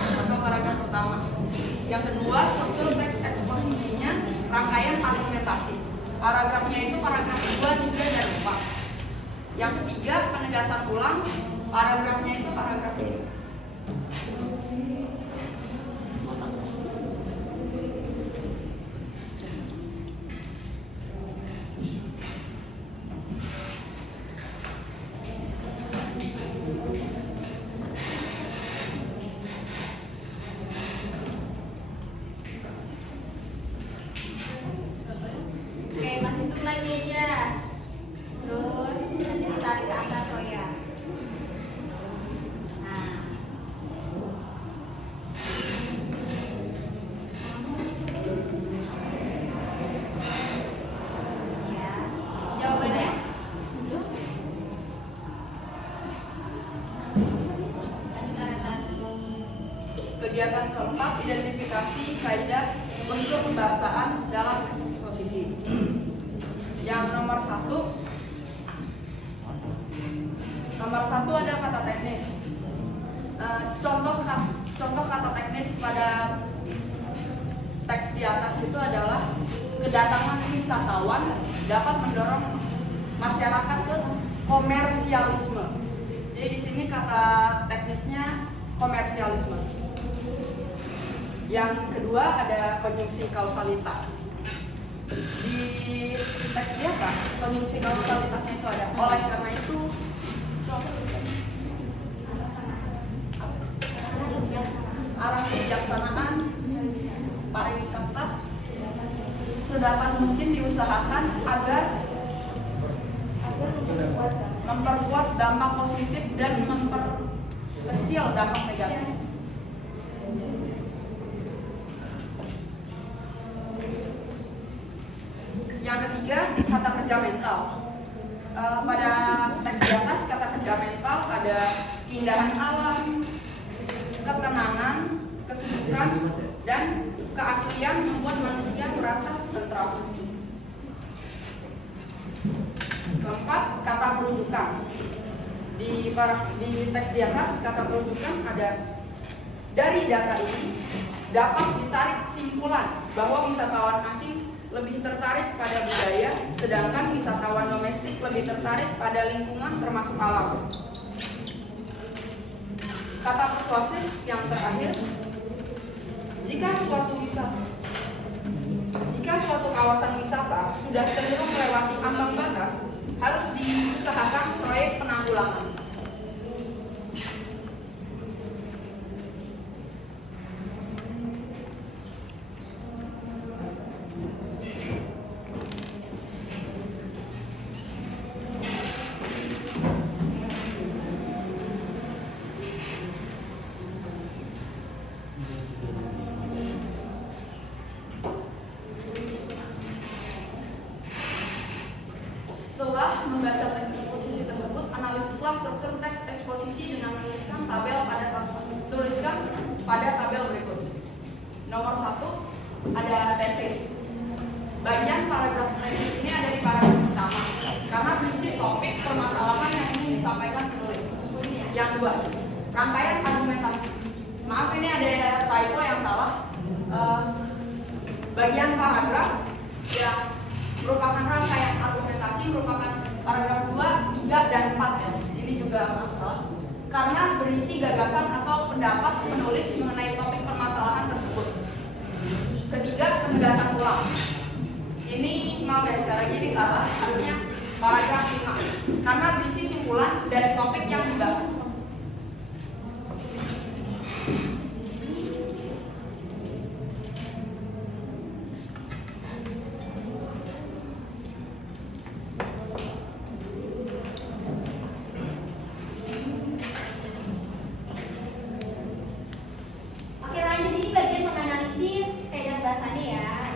atau paragraf pertama. Yang kedua, struktur teks eksposisinya rangkaian argumentasi. Paragrafnya itu paragraf 2, 3, dan 4. Yang ketiga, penegasan ulang. Paragrafnya itu paragraf 2. Oke, masih tutup lagi aja. Terus nanti ditarik ke atas Roya. Nah. Ya. Jawabannya? Masih ke atas. Kegiatan keempat, identifikasi kaidah unsur kebahasaan dalam eksposisi. Yang nomor satu ada kata teknis. Contoh kata teknis pada teks di atas itu adalah kedatangan wisatawan dapat mendorong masyarakat ke komersialisme. Jadi di sini kata teknisnya komersialisme. Yang kedua ada konjungsi kausalitas. Di teks di atas konjungsi kausalitasnya itu ada oleh karena itu arah kebijaksanaan pariwisata sedapat mungkin diusahakan agar memperkuat dampak positif dan memperkecil dampak negatif. Yang ketiga, kata kerja mental. Pada teks di atas kata kerja mental ada keindahan alam, ketenangan, kesejukan, dan keaslian membuat manusia merasa tentram. Keempat, kata perujukan. Di teks di atas kata perujukan ada dari data ini dapat ditarik kesimpulan bahwa wisatawan asing lebih tertarik pada budaya, sedangkan wisatawan domestik lebih tertarik pada lingkungan termasuk alam. Kata persuasif yang terakhir, jika suatu kawasan wisata sudah cenderung melewati ambang batas, harus diusahakan proyek penanggulangan. Setelah membaca teks eksposisi tersebut, analisislah struktur teks eksposisi dengan menuliskan pada tabel berikut. Nomor 1 ada tesis. Bagian paragraf tesis ini ada di paragraf pertama karena berisi topik permasalahan yang ingin disampaikan penulis. Yang 2, rangkaian argumentasi. Maaf, ini ada typo yang salah. Bagian paragraf yang merupakan rangkaian argumentasi merupakan paragraf 2, 3, dan 4 ya. Ini juga masalah karena berisi gagasan atau pendapat penulis mengenai topik permasalahan tersebut. Ketiga, penegasan ulang. Ini maaf ya, sekali lagi ini salah, harusnya paragraf 5 karena berisi simpulan dari topik yang dibahas. Oke, lanjut, ini bagian menganalisis kaidah bahasannya ya.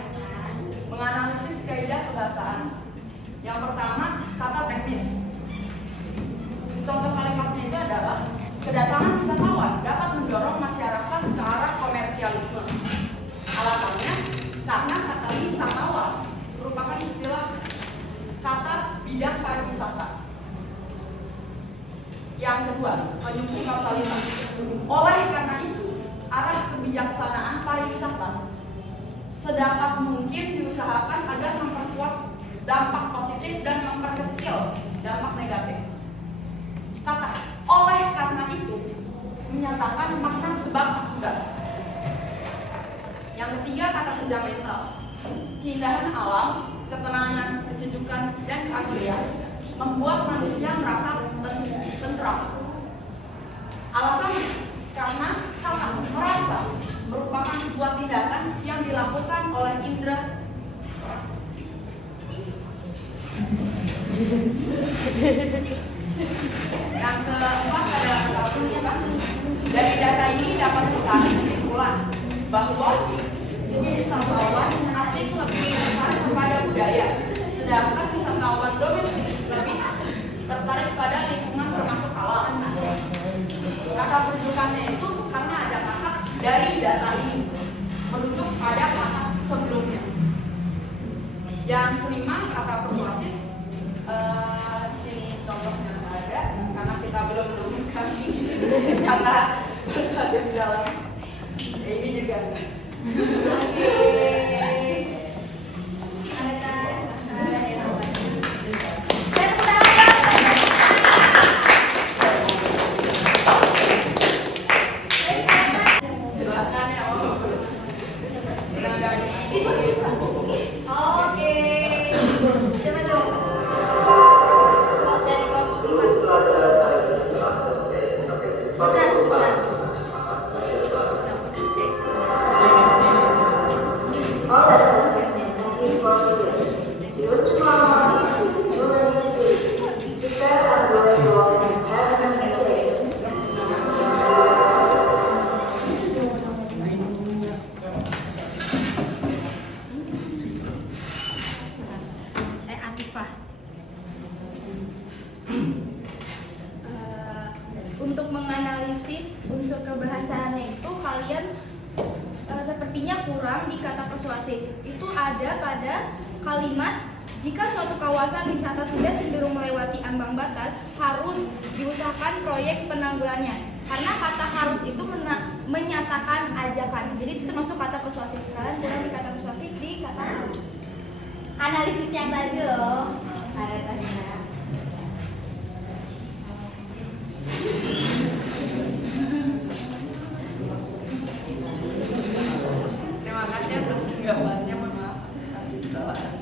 Menganalisis kaidah kebahasaan. Yang pertama, kata teknis. Contoh kalimatnya itu adalah kedatangan wisatawan dapat mendorong masyarakat ke arah komersialisme. Alasannya karena kata wisatawan merupakan istilah kata bidang pariwisata. Yang kedua, konjungsi kausalitas. Oleh karena itu, arah kebijaksanaan pariwisata sedapat mungkin diusahakan agar memperkuat dampak positif dan memperkecil dampak negatif. Kata oleh karena itu menyatakan makna sebab akibat. Yang ketiga, kata fundamental. Keindahan alam, ketenangan, kesejukan, dan keaslian membuat manusia merasa tentram. Alasan karena kata merasa merupakan sebuah tindakan yang dilakukan oleh indera. Yang keempat adalah kata penunjukan. Dari data ini dapat ditarik kesimpulan bahwa wisatawan asing lebih tertarik kepada budaya, sedangkan wisatawan domestik lebih tertarik pada lingkungan termasuk alam. Kata rujukannya itu karena ada kata dari data ini merujuk pada kata sebelumnya. Yang kelima, kata persuasif. Di sini contohnya ada karena kita belum menemukan kata persuasif di dalam. Ini juga. Oke. Ada yang tahu? Silakan ya. Oke. Coba tuh. Dari All lessons in Portuguese. See you tomorrow. You will need to be. Take care and go everyone and have a nice day. Atifah. Untuk menganalisis unsur kebahasaannya itu kalian sepertinya kurang di kata persuasif. Itu ada pada kalimat jika suatu kawasan wisata sudah cenderung melewati ambang batas terbatas, harus diusahakan proyek penanggulannya. Karena kata harus itu menyatakan ajakan. Jadi itu termasuk kata persuasif. Kalian kurang di kata persuasif, di kata harus. Analisis yang tadi loh. Ada tasnya. Terima kasih atas jawabannya, mohon maaf atas kesalahan.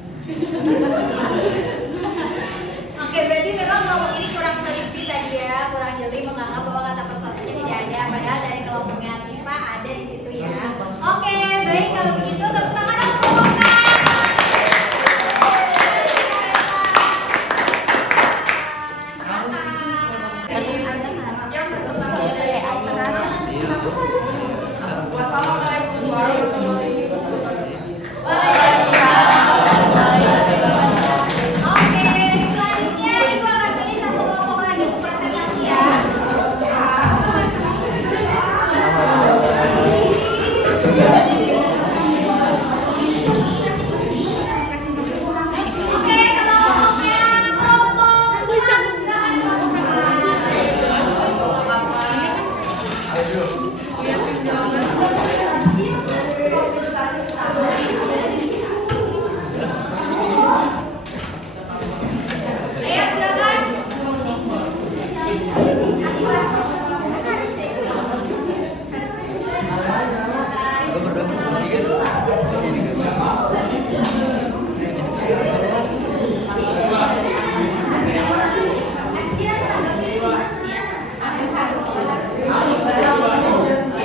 Oke, berarti memang kelompok ini kurang teliti saja, kurang jeli menganggap bahwa kata persuasifnya tidak ada, padahal dari kelompoknya Tifa ada di situ ya. Oke, baik kalau begitu tepuk tangan untuk kelompoknya. Sekian presentasi dari Alpenan. Wassalamualaikum warahmatullahi wabarakatuh. Oke, selanjutnya Ibu akan pilih satu kelompok lagi untuk presentasi ya. Oke, kelompoknya kelompok pulang silahkan Ayo silakan.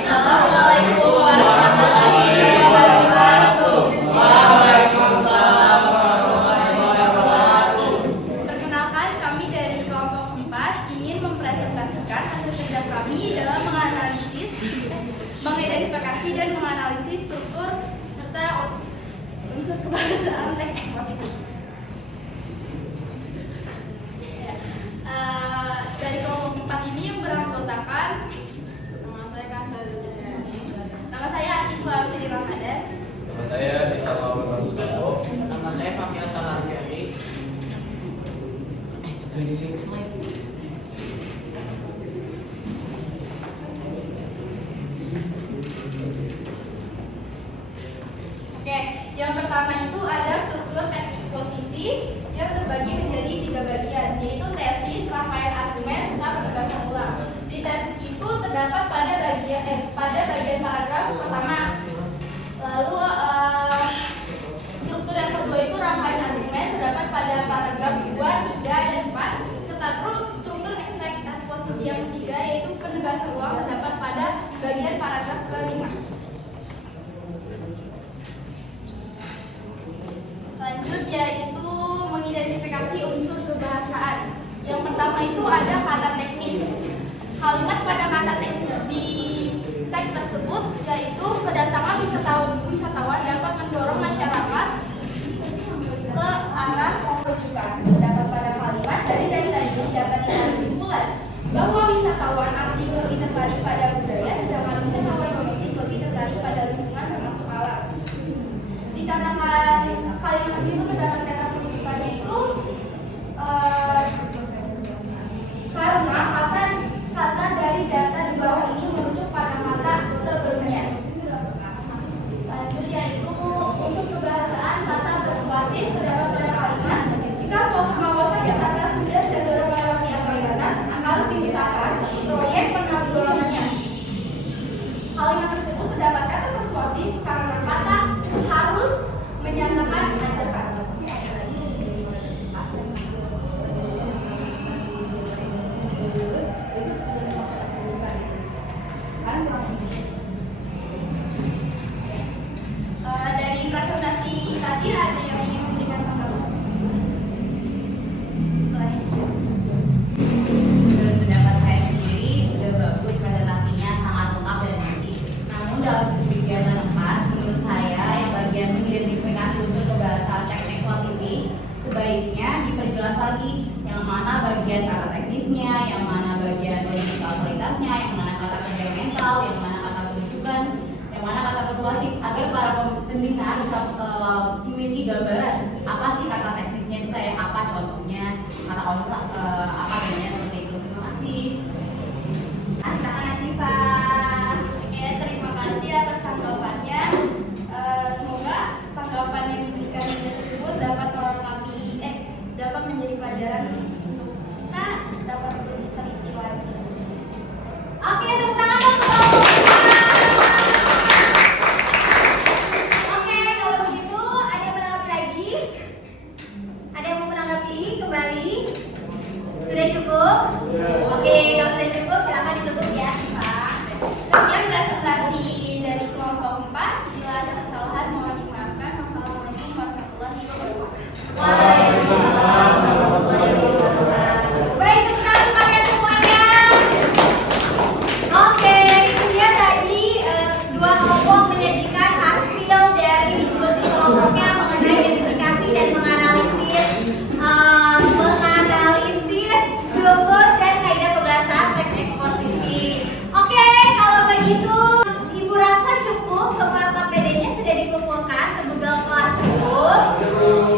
Assalamualaikum warahmatullahi wabarakatuh. Perkenalkan, kami dari kelompok 4 ingin mempresentasikan hasil kerja kami dalam mengidentifikasi dan menganalisis struktur serta unsur kebahasaan teks eksposisi. Dari kelompok 4 ini yang beranggotakan nama saya Atifa Abdul Ramadan. Nama saya Isa Muhammad Susanto. Nama saya Fakir Talarfiani. Oke, yang pertama itu ada struktur teks eksposisi yang terbagi menjadi 3 bagian, yaitu tesis, rangkaian argumen, serta penegasan ulang. Di tesis itu terdapat pada bagian paragraf pertama. Lalu struktur yang kedua itu rangkaian argumen terdapat pada paragraf 2, 3, dan 4, serta struktur teks eksposisi yang ketiga yaitu penegasan ulang terdapat pada bagian paragraf kelima. Lanjut yaitu mengidentifikasi unsur kebahasaan. Yang pertama itu ada kata teknis. Kalimat pada kata teknis di teks tersebut yaitu kedatangan wisatawan dapat mendorong masyarakat ke arah rujukan. Terdapat pada kalimat dari tadi dapat ditarik kesimpulan bahwa wisatawan asing lebih tertarik pada budaya, sedangkan wisatawan domestik lebih tertarik pada lingkungan termasuk alam. Dikatakan kalimat tersebut terdapat kata penunjukannya itu karena kata dari data di bawah ini merujuk pada kata sebelumnya. Lanjut yaitu untuk kebahasaan kata persuasif terdapat pada kalimat jika suatu kawasan wisata sudah cenderung melewati ambang harus diusahakan proyek penanggulangannya. Kalimat tersebut terdapat kata persuasif karena kata harus menyatakan ajakan. Dari presentasi tadi ada yang ingin memberikan tanggapan? Pendapat saya sendiri sudah bagus, presentasinya sangat lengkap dan rinci. Namun dalam kegiatan 4, menurut saya yang bagian mengidentifikasi unsur kebahasaan teks eksposisi sebaiknya diperjelas lagi yang mana bagian kata teknisnya, yang mana bagian logikal kualitasnya, yang mana kata kerja mental, yang mana kata penunjukan, yang mana kata persuasif, agar para pendengar bisa memiliki gambaran apa sih kata teknisnya, itu saya apa contohnya, kata apa Oke, kalau sudah cukup silakan ditutup ya, Pak. Sekian presentasi dari kelompok 4. Bila ada kesalahan mohon dimaafkan. Wassalamualaikum warahmatullahi wabarakatuh. Waalaikumsalam warahmatullahi wabarakatuh. Baik, tepuk tangan untuk kalian semuanya. Oke, itu dia tadi dua kelompok menyajikan hasil dari diskusi kelompoknya mengenai identifikasi dan menganalisis struktur dan kaidah pembahasan teks eksposisi. Oke, kalau begitu Ibu rasa cukup semua KPD-nya sudah dikumpulkan ke Google Classroom.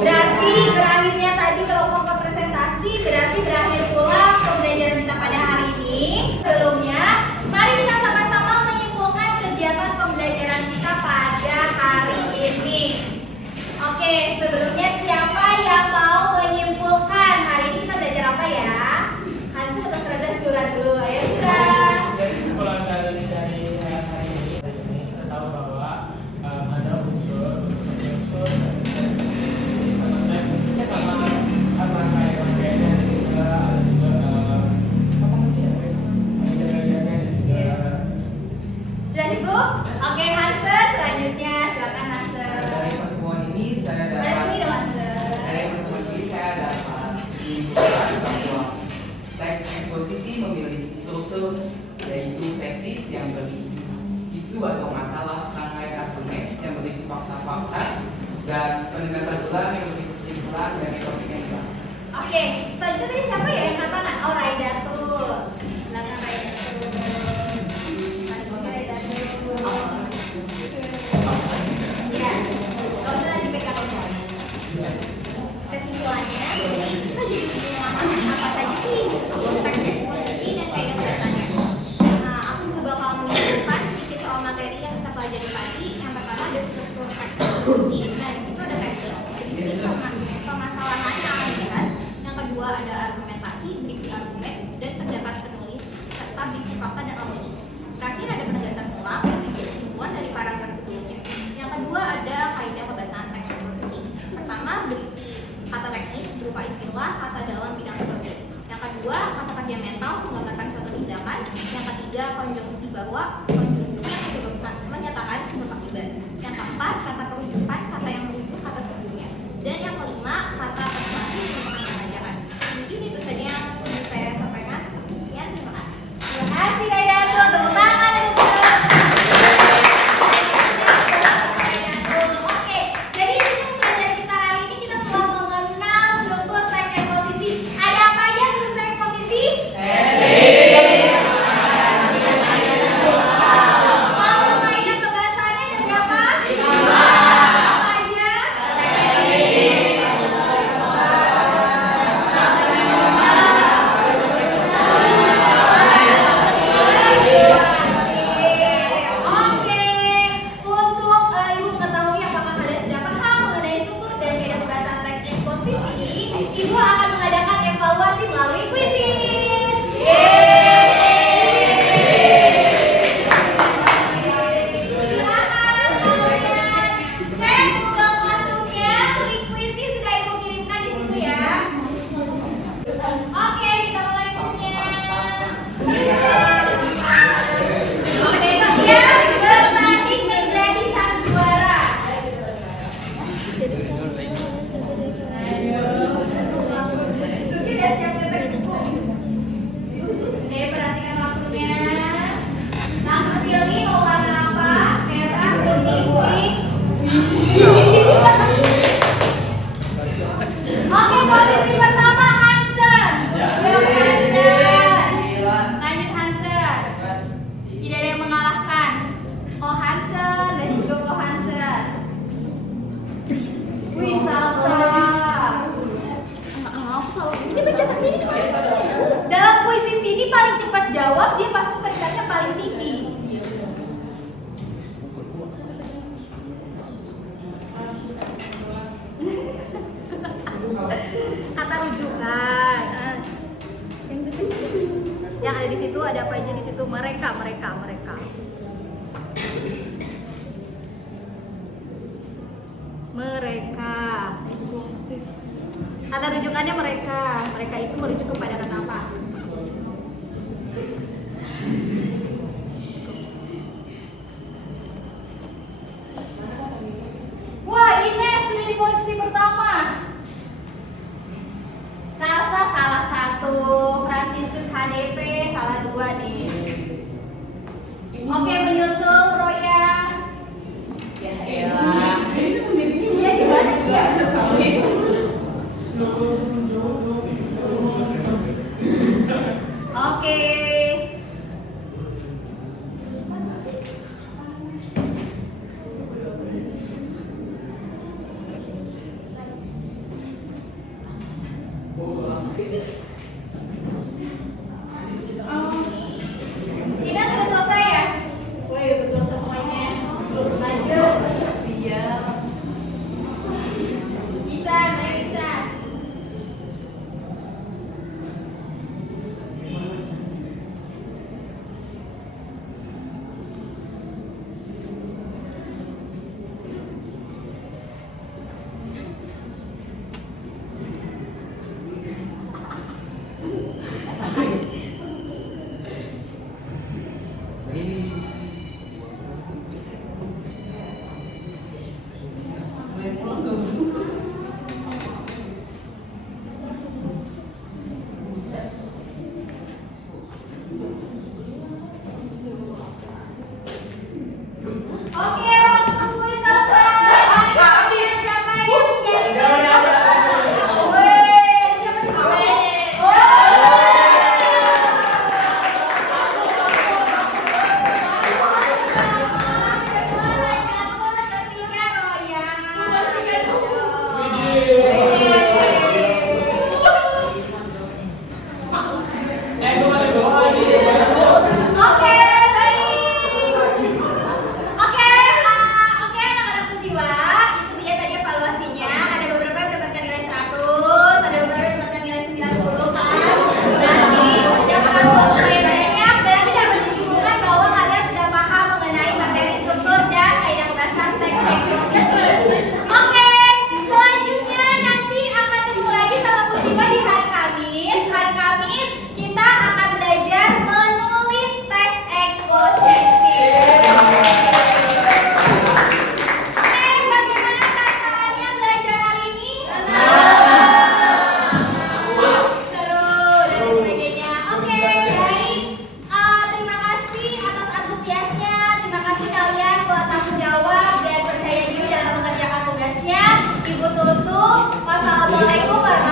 Berarti berakhirnya tadi kelompok presentasi berarti berakhir pula pembelajaran kita pada hari ini. Sebelumnya, mari kita sama-sama menyimpulkan kegiatan pembelajaran kita pada hari ini. Oke, sebelumnya siapa yang mau menyimpulkan hari ini kita belajar apa ya? Hansi atau Surada surat dulu, ayo surat. Kesimpulan dari hari ini kita tahu bahwa ada unsur sama kayak dan juga ada juga apa namanya Sudah cukup? Oke, Hansen, selanjutnya silakan Hansen. Dari pertemuan ini saya Pada dapat sini dong Hansen. Dari pertemuan ini saya dapat menyimpulkan bahwa teks eksposisi memiliki struktur yaitu tesis yang berisi isu atau masalah, rangkaian argumen yang berisi fakta-fakta, dan pendekatan ulang yang berisi kesimpulan dari topik yang dibahas. Oke, selanjutnya tadi siapa ya yang angkat tangan? Oh, Raidatul. Silakan Raidatul. Ya, kalau sudah dipegang aja. Kesimpulannya, kita jadi mengulangi apa saja sih teks eksposisi dan kaidah pembahasannya. Nah, aku juga bakal menyimpulkan sedikit soal materi yang kita pelajari tadi. Yang pertama ada struktur teks eksposisi. Nah, di situ ada tesis, berisi permasalahan yang akan dibahas. Yang kedua ada argumentasi, berisi argumen dan pendapat penulis serta berisi fakta dan opini. Terakhir ada penegasan ulang, berisi kesimpulan dari paragraf sebelumnya. Yang kedua ada kaidah pembahasan teks eksposisi. Pertama berisi kata teknis berupa istilah, kata dalam bidang tertentu. Yang kedua kata fundamental menggambarkan suatu tindakan. Yang ketiga konjungsi bahwa, konjungsi yang menyatakan sebab akibat. Yang keempat kata perujukan, kata yang merujuk kata sebelumnya. Dan yang kelima kata persuasi merupakan ajaran. Mungkin itu saja yang ingin saya sampaikan. Sekian, terima kasih. Terima kasih Raidatul, tepuk tangan untuk Oke, jadi ini pembelajaran kita hari ini kita telah mengenal struktur teks eksposisi. Ada apa aja struktur teks eksposisi? Kalau kaidah pembahasannya ada berapa? 5. Apa aja? Oke, untuk Ibu mengetahui apakah kalian sudah paham mengenai struktur dan kaidah pembahasan teks eksposisi, Ibu akan mengadakan evaluasi melalui kuisis. Silakan kalian cek Google Classroom-nya, link kuisis sudah Ibu kirimkan di situ ya. Oke, kita mulai kuisnya. Oke, siap bertanding menjadi sang juara. Suki udah siap ngetek buku. Oke, perhatikan waktunya. Langsung pilih mau warna apa? Merah, kuning, pink. Oke, posisi pertama Hansen. Yuk Hansen. Lanjut Hansen. Tidak ada yang mengalahkan. Oh Hansen, let's go Ko Hansen. Wih salsa. Ini bercepat ini. Dalam kuisis ini paling cepat jawab dia pasti peringkatnya paling tinggi. Kata rujukan. Yang ada di situ ada apa aja di situ? Mereka. Kata rujukannya mereka. Mereka itu merujuk kepada kata apa?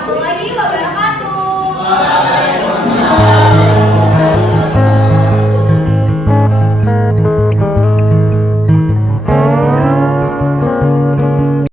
warahmatullahi wabarakatuh.